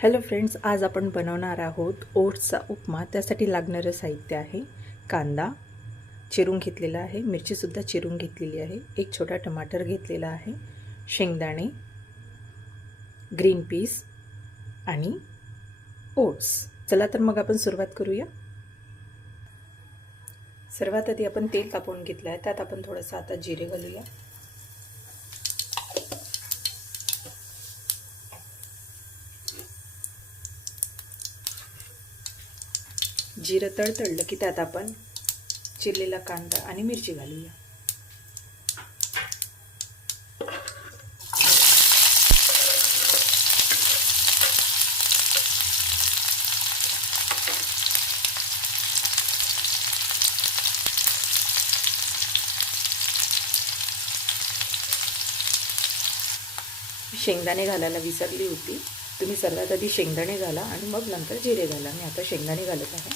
Hello friends, आज आपण बनवणार आहोत ओट्सचा उपमा. त्यासाठी लागणारं साहित्य आहे कांदा चिरून घेतलेला आहे, मिरचीसुद्धा चिरून घेतलेली आहे, एक छोटा टमाटर घेतलेला आहे, शेंगदाणे, ग्रीन पीस आणि ओट्स. चला तर मग आपण सुरुवात करूया. सर्वात आधी आपण तेल तापवून घेतलं आहे, त्यात आपण थोडंसं आता जिरे घालूया. जिरं तळतळलं की त्यात आपण चिरलेला कांदा आणि मिरची घालूया. शेंगदाणे घालायला विसरली होती. तुम्ही सर्वात आधी शेंगदाणे घाला आणि मग नंतर जिरे घाला. मी आता शेंगदाणे घालत आहे.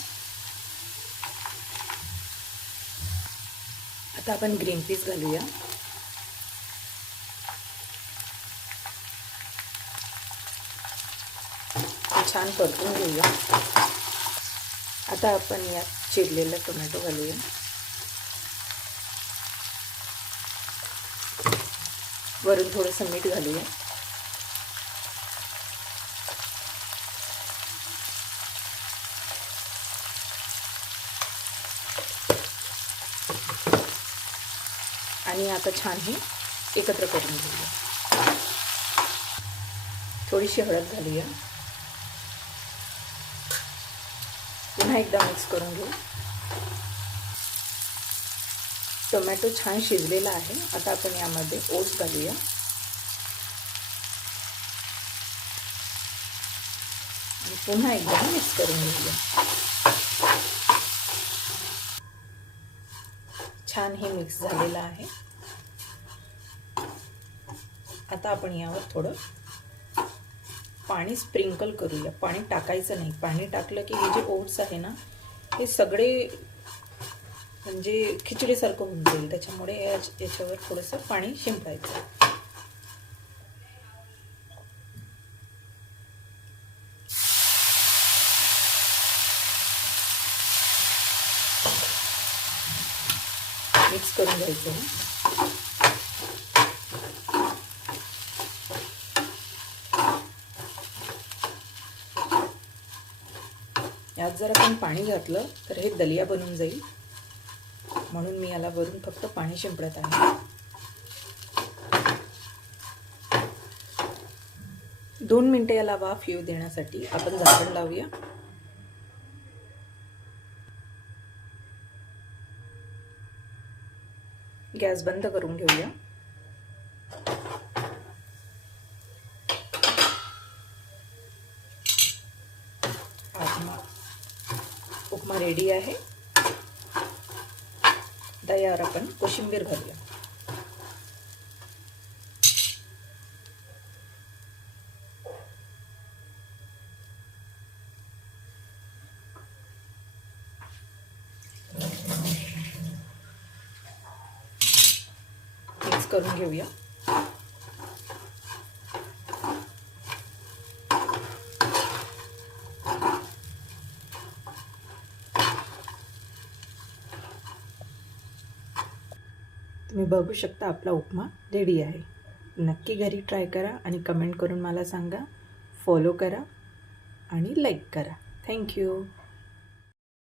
आता आपण ग्रीन पीस घालूया. छान परतून घेऊया. आता आपण यात चिरलेला टोमॅटो घालूया. वरून थोडंसं मीठ घालूया. आणि आता छान हे एकत्र करून घेऊया. थोडीशी हळद घालूया. पुन्हा एकदा मिक्स करून घेऊ. टोमॅटो छान शिजलेला आहे. आता आपण यामध्ये ओट्स घालूया. आणि पुन्हा एकदा मिक्स करून घेऊया. छान हे मिक्स झालेलं आहे. आता आपण यावर थोडं पाणी स्प्रिंकल करूया. पाणी टाकायचं नाही. पाणी टाकलं की हे जे ओट्स आहे ना, हे सगळे म्हणजे खिचडीसारखं होऊन जाईल. त्याच्यामुळे याच्यावर थोडंसं पाणी शिंपडायचं. मिक्स करून घ्यायचं. यात जर आपण पाणी घातलं तर हे दलिया बनून जाईल, म्हणून मी याला वरून फक्त पाणी शिंपडत आहे. 2 मिनिटे याला वाफ येऊ देण्यासाठी आपण झाकण लावूया. गॅस बंद करून घेऊया. उपमा रेडी आहे. यावर आपण कोशिंबीर घालूया. मिक्स करून घेऊया. तुम्ही बघू शकता आपला उपमा रेडी आहे. नक्की घरी ट्राय करा आणि कमेंट करून मला सांगा. फॉलो करा आणि लाईक करा. थँक्यू.